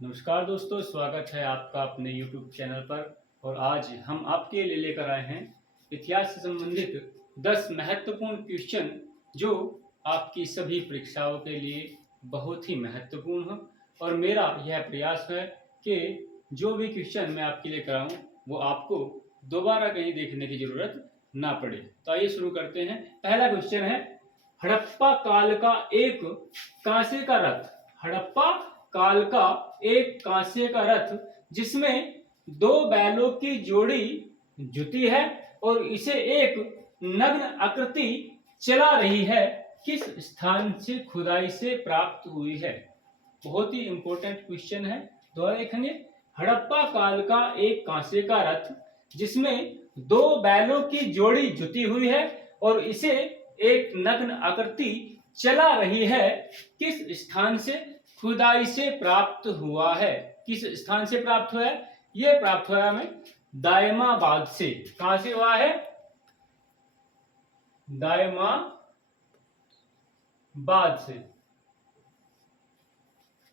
नमस्कार दोस्तों, स्वागत है आपका अपने YouTube चैनल पर। और आज हम आपके लिए लेकर आए हैं इतिहास से संबंधित 10 महत्वपूर्ण क्वेश्चन जो आपकी सभी परीक्षाओं के लिए बहुत ही महत्वपूर्ण है। और मेरा यह प्रयास है कि जो भी क्वेश्चन मैं आपके लिए कराऊं वो आपको दोबारा कहीं देखने की जरूरत ना पड़े। तो आइए शुरू करते हैं। पहला क्वेश्चन है, हड़प्पा काल का एक कांसे का रथ। हड़प्पा काल का एक कांसे का रथ जिसमें दो बैलों की जोड़ी जुती है और इसे एक नग्न आकृति चला रही है, किस स्थान से खुदाई से प्राप्त हुई है। बहुत ही इंपॉर्टेंट क्वेश्चन है, दोबारा देखेंगे। हड़प्पा काल का एक कांसे का रथ जिसमें दो बैलों की जोड़ी जुती हुई है और इसे एक नग्न आकृति चला रही है, किस स्थान से खुदाई से प्राप्त हुआ है। किस स्थान से प्राप्त हुआ है? यह प्राप्त हुआ है हमें दायमाबाद से। कहां से हुआ है? दायमाबाद से।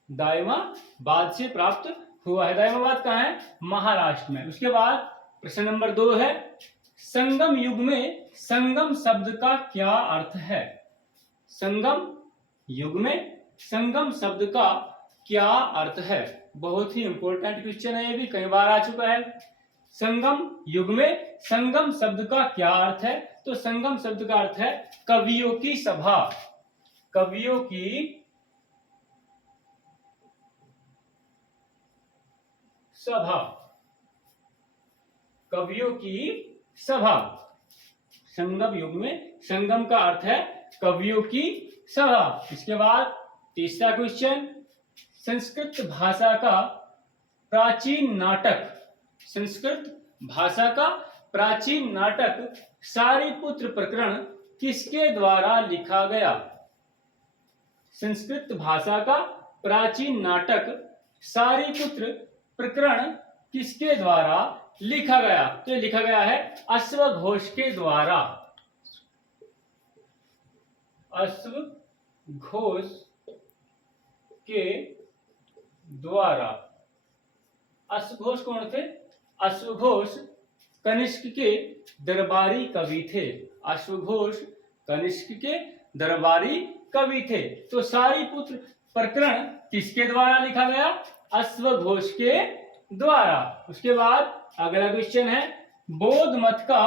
दायमाबाद से प्राप्त हुआ है। दायमाबाद कहां है? महाराष्ट्र में। उसके बाद प्रश्न नंबर 2 है, संगम युग में संगम शब्द का क्या अर्थ है। संगम युग में संगम शब्द का क्या अर्थ है। बहुत ही इंपॉर्टेंट क्वेश्चन है, ये भी कई बार आ चुका है। संगम युग में संगम शब्द का क्या अर्थ है? तो संगम शब्द का अर्थ है कवियों की सभा। कवियों की सभा। कवियों की सभा। संगम युग में संगम का अर्थ है कवियों की सभा। इसके बाद तीसरा क्वेश्चन, संस्कृत भाषा का प्राचीन नाटक। संस्कृत भाषा का प्राचीन नाटक सारीपुत्र प्रकरण किसके द्वारा लिखा गया। संस्कृत भाषा का प्राचीन नाटक सारीपुत्र प्रकरण किसके द्वारा लिखा गया। तो लिखा गया है अश्वघोष के द्वारा। अश्वघोष के द्वारा। अश्वघोष कौन थे? अश्वघोष कनिष्क के दरबारी कवि थे। अश्वघोष कनिष्क के दरबारी कवि थे। तो सारीपुत्र प्रकरण किसके द्वारा लिखा गया? अश्वघोष के द्वारा। उसके बाद अगला क्वेश्चन है, बौद्ध मत का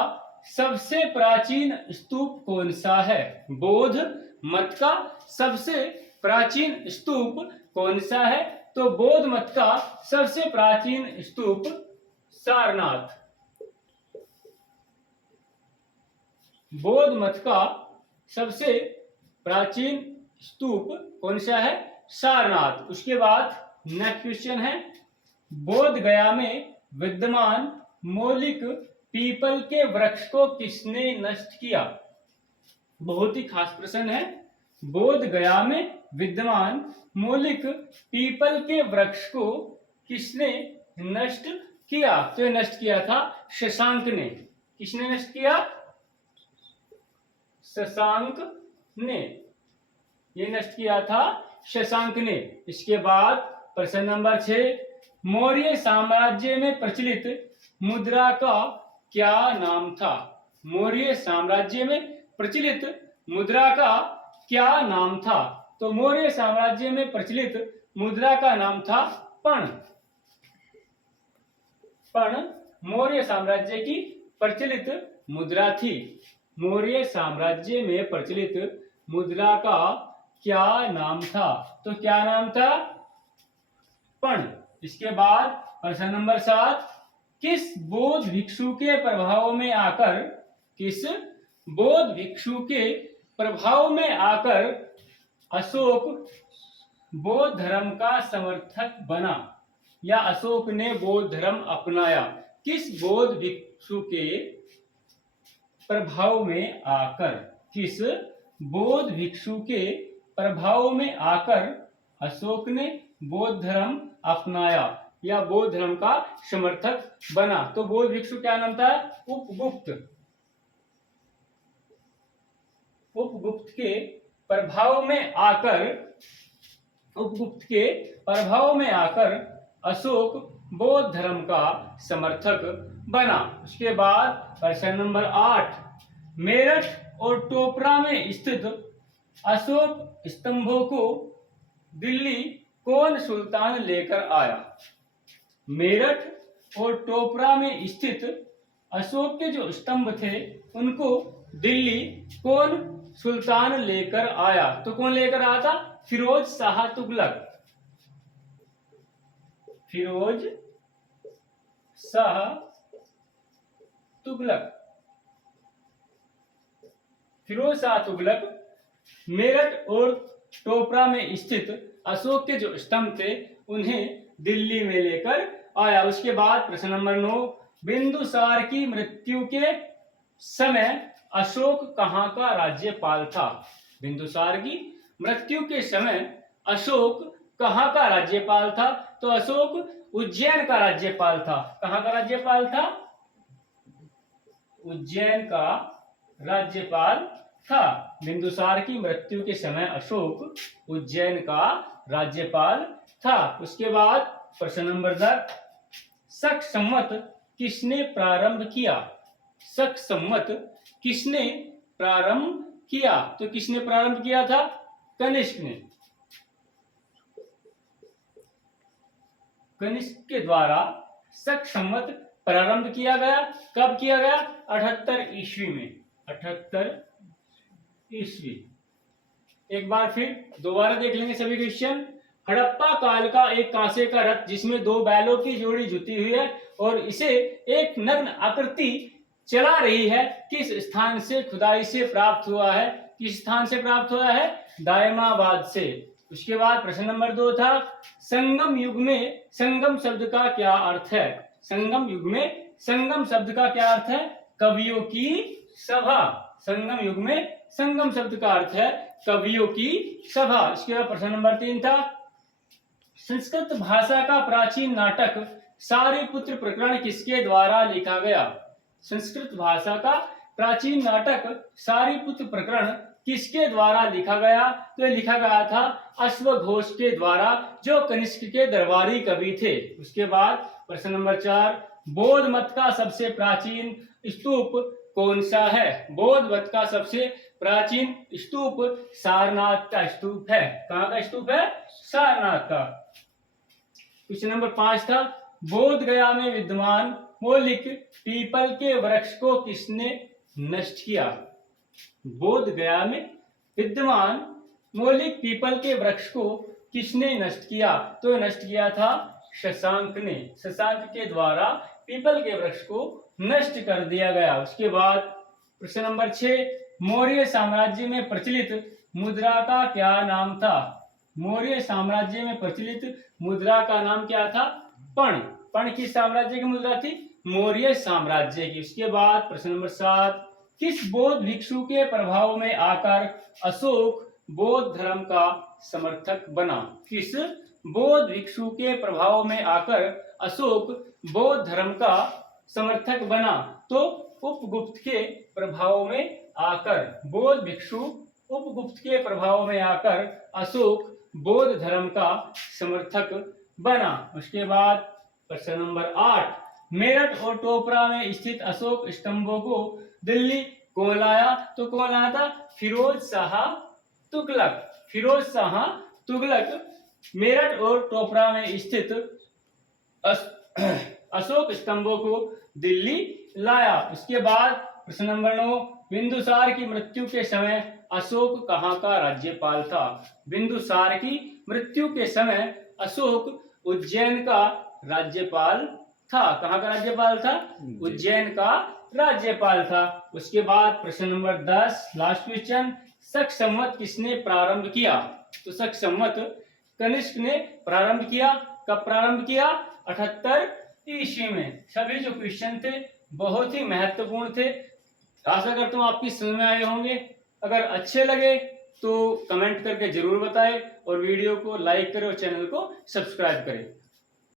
सबसे प्राचीन स्तूप कौन सा है। बौद्ध मत का सबसे प्राचीन स्तूप कौन सा है? तो बौद्ध मत का सबसे प्राचीन स्तूप सारनाथ। बौद्ध मत का सबसे प्राचीन स्तूप कौन सा है? सारनाथ। उसके बाद नेक्स्ट क्वेश्चन है, बोध गया में विद्यमान मौलिक पीपल के वृक्ष को किसने नष्ट किया। बहुत ही खास प्रश्न है। बोध गया में विद्यमान मौलिक पीपल के वृक्ष को किसने नष्ट किया। तो ये नष्ट किया था शशांक ने। किसने नष्ट किया? शशांक ने। ये नष्ट किया था शशांक ने। इसके बाद प्रश्न नंबर 6, मौर्य साम्राज्य में प्रचलित मुद्रा का क्या नाम था। मौर्य साम्राज्य में प्रचलित मुद्रा का क्या नाम था। तो मौर्य साम्राज्य में प्रचलित मुद्रा का नाम था पण। पण मौर्य साम्राज्य की प्रचलित मुद्रा थी। मौर्य साम्राज्य में प्रचलित मुद्रा का क्या नाम था। तो क्या नाम था? पण। इसके बाद प्रश्न नंबर 7, किस बौद्ध भिक्षु के प्रभाव में आकर, किस बौद्ध भिक्षु के प्रभाव में आकर अशोक बौद्ध धर्म का समर्थक बना, या अशोक ने बौद्ध धर्म अपनाया। किस बौद्ध भिक्षु के प्रभाव में आकर, किस बौद्ध भिक्षु के प्रभाव में आकर अशोक ने बौद्ध धर्म अपनाया या बौद्ध धर्म का समर्थक बना। तो बौद्ध भिक्षु क्या नाम था? उपगुप्त। उपगुप्त के प्रभाव में आकर उपगुप्त के प्रभाव में आकर अशोक बौद्ध धर्म का समर्थक बना। उसके बाद प्रश्न नंबर 8, मेरठ और टोपरा में स्थित अशोक स्तंभों को दिल्ली कौन सुल्तान लेकर आया? मेरठ और टोपरा में स्थित अशोक के जो स्तंभ थे उनको दिल्ली कौन सुल्तान लेकर आया? तो कौन लेकर आया था? फिरोज शाह तुगलक। फिरोज शाह तुगलक। फिरोज शाह तुगलक मेरठ और टोपरा में स्थित अशोक के जो स्तंभ थे उन्हें दिल्ली में लेकर आया। उसके बाद प्रश्न नंबर 9, बिंदुसार की मृत्यु के समय अशोक कहाँ का राज्यपाल था? बिंदुसार की मृत्यु के समय अशोक कहाँ का राज्यपाल था? तो अशोक उज्जैन का राज्यपाल था। कहाँ का राज्यपाल था? उज्जैन का राज्यपाल था। बिंदुसार की मृत्यु के समय अशोक उज्जैन का राज्यपाल था। उसके बाद प्रश्न नंबर 10, शक संवत किसने प्रारंभ किया? शक संवत किसने प्रारंभ किया? तो किसने प्रारंभ किया था? कनिष्क ने। कनिष्क के द्वारा शक संवत प्रारंभ किया गया। कब किया गया? 78 ईस्वी में। 78 ईस्वी। एक बार फिर दोबारा देख लेंगे सभी क्वेश्चन। हड़प्पा काल का एक कांसे का रथ जिसमें 2 बैलों की जोड़ी जुटी हुई है और इसे एक नग्न आकृति चला रही है, किस स्थान से खुदाई से प्राप्त हुआ है? किस स्थान से प्राप्त हुआ है? दायमाबाद से। उसके बाद प्रश्न नंबर 2 था, संगम युग में संगम शब्द का क्या अर्थ है? संगम युग में संगम शब्द का क्या अर्थ है? कवियों की सभा। संगम युग में संगम शब्द का अर्थ है कवियों की सभा। इसके बाद प्रश्न नंबर 3 था, संस्कृत भाषा का प्राचीन नाटक सारिपुत्र प्रकरण किसके द्वारा लिखा गया? संस्कृत भाषा का प्राचीन नाटक सारिपुत्र प्रकरण किसके द्वारा लिखा गया? तो लिखा गया था अश्वघोष के द्वारा, जो कनिष्क के दरबारी कवि थे। उसके बाद प्रश्न नंबर 4, बौद्ध मत का सबसे प्राचीन स्तूप कौन सा है? बौद्ध मत का सबसे प्राचीन स्तूप सारनाथ का स्तूप है। कहाँ का स्तूप है? सारनाथ का। क्वेश्चन नंबर 5 था, बोध गया में विद्यमान मौलिक पीपल के वृक्ष को किसने नष्ट किया? बोध गया में विद्यमान मौलिक पीपल के वृक्ष को किसने नष्ट किया? तो नष्ट किया था शशांक ने। शशांक के द्वारा पीपल के वृक्ष को नष्ट कर दिया गया। उसके बाद प्रश्न नंबर 6, मौर्य साम्राज्य में प्रचलित मुद्रा का क्या नाम था? मौर्य साम्राज्य में प्रचलित मुद्रा का नाम क्या था? पण। पण किस साम्राज्य की मुद्रा थी? मौर्य साम्राज्य की। उसके बाद प्रश्न नंबर 7, किस बौद्ध भिक्षु के प्रभाव में आकर अशोक बौद्ध धर्म का समर्थक बना? किस बौद्ध भिक्षु के प्रभाव में आकर अशोक बौद्ध धर्म का समर्थक बना? तो उपगुप्त के प्रभाव में आकर। बौद्ध भिक्षु उपगुप्त के प्रभाव में आकर अशोक बौद्ध धर्म का समर्थक बना। उसके बाद प्रश्न नंबर 8, मेरठ और टोपरा में स्थित अशोक स्तंभों को दिल्ली कौन लाया? तो कौन लाया था? फिरोज शाह तुगलक। फिरोज शाह तुगलक मेरठ और टोपरा में स्थित अशोक स्तंभों को दिल्ली लाया। उसके बाद प्रश्न नंबर 9, बिंदुसार की मृत्यु के समय अशोक कहाँ का राज्यपाल था? बिंदुसार की मृत्यु के समय अशोक उज्जैन का राज्यपाल था। कहाँ का राज्यपाल था? उज्जैन का राज्यपाल था। उसके बाद प्रश्न नंबर 10, लास्ट क्वेश्चन, शक संवत किसने प्रारंभ किया? तो शक संवत कनिष्क ने प्रारंभ किया। कब प्रारंभ किया? 78 ईस्वी में। सभी जो क्वेश्चन थे बहुत ही महत्वपूर्ण थे। आशा करता हूँ आपकी समझ में आए होंगे। अगर अच्छे लगे तो कमेंट करके जरूर बताएं और वीडियो को लाइक करें और चैनल को सब्सक्राइब करें।